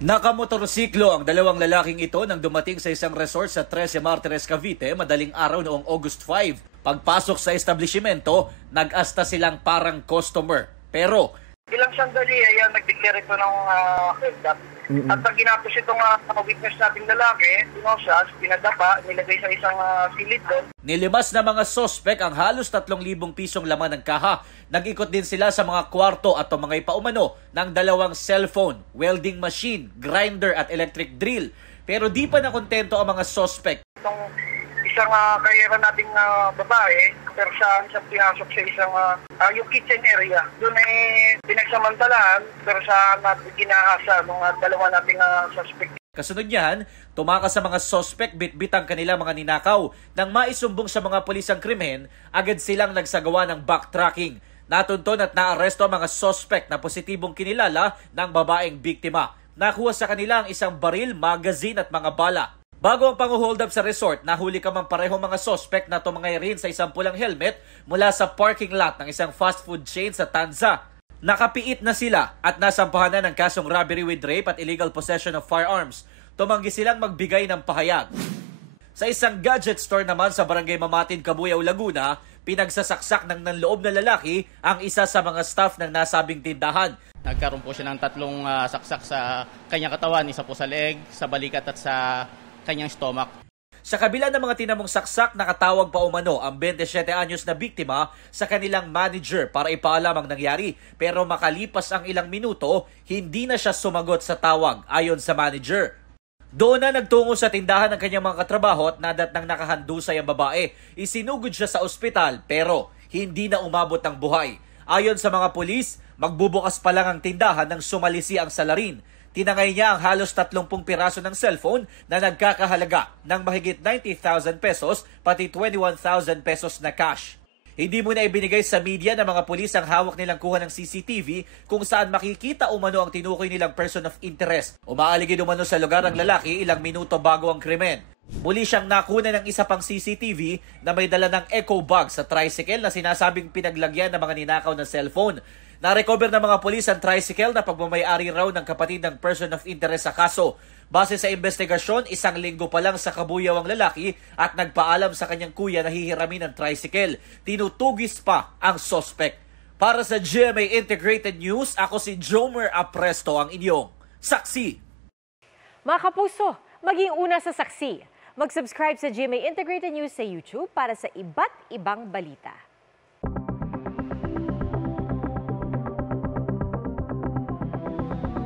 Nakamotorsiklo ang dalawang lalaking ito nang dumating sa isang resort sa 13 Martires, Cavite madaling araw noong August 5. Pagpasok sa establishmento, nag-asta silang parang customer. Pero ilang sandali ay nag-declare ito ng hold up. At pag ginapos itong witness nating lalaki, pinosas, pinadapa, nilagay sa isang silid doon. Nilimas na mga sospek ang halos 3,000 pisong laman ng kaha. Nag-ikot din sila sa mga kwarto at mga ipaumano ng dalawang cellphone, welding machine, grinder at electric drill. Pero di pa nakontento ang mga sospek. Itong isang karera nating babae, pero saan siya pinasok sa isang yung kitchen area. Doon ay pinagsamantalahan, pero saan natin ginahasa ng dalawa nating suspect. Kasunod niyan, tumakas sa mga sospek bitbit ang kanilang mga ninakaw. Nang maisumbong sa mga pulis ang krimen, agad silang nagsagawa ng backtracking. Natunton at naaresto ang mga sospek na positibong kinilala ng babaeng biktima. Nakuha sa kanila ang isang baril, magazine at mga bala. Bago ang pang-hold up sa resort, nahuli ka mang parehong mga sospek na tumangay rin sa isang pulang helmet mula sa parking lot ng isang fast food chain sa Tanza. Nakapiit na sila at nasampahan na ng kasong robbery with rape at illegal possession of firearms. Tumanggi silang magbigay ng pahayag. Sa isang gadget store naman sa Barangay Mamatin, Cabuyao, Laguna, pinagsasaksak ng nanloob na lalaki ang isa sa mga staff ng nasabing tindahan. Nagkaroon po siya ng 3 saksak sa kanyang katawan, isa po sa leeg, sa balikat at sa kanyang stomach. Sa kabila ng mga tinamong saksak, nakatawag pa umano ang 27 anyos na biktima sa kanilang manager para ipaalam ang nangyari. Pero makalipas ang ilang minuto, hindi na siya sumagot sa tawag ayon sa manager. Doon na nagtungo sa tindahan ng kanyang mga katrabaho at nadat nang nakahandusay ang babae. Isinugod siya sa ospital pero hindi na umabot ng buhay. Ayon sa mga pulis, magbubukas pa lang ang tindahan nang sumalisi ang salarin. Tinangay niya ang halos 30 piraso ng cellphone na nagkakahalaga ng mahigit 90,000 pesos pati 21,000 pesos na cash. Hindi muna ibinigay sa media ng mga pulis ang hawak nilang kuha ng CCTV kung saan makikita umano ang tinukoy nilang person of interest. Umaaligid umano sa lugar ang lalaki ilang minuto bago ang krimen. Muli siyang nakuna ng isa pang CCTV na may dala ng echo bag sa tricycle na sinasabing pinaglagyan ng mga ninakaw na cellphone. Na-recover ng mga pulis ang tricycle na pagmamayari raw ng kapatid ng person of interest sa kaso. Base sa investigasyon, 1 linggo pa lang sa Cabuyao ang lalaki at nagpaalam sa kanyang kuya na hihiramin ang tricycle. Tinutugis pa ang sospek. Para sa GMA Integrated News, ako si Jomer Apresto, ang inyong saksi. Mga kapuso, maging una sa saksi. Mag-subscribe sa GMA Integrated News sa YouTube para sa iba't ibang balita.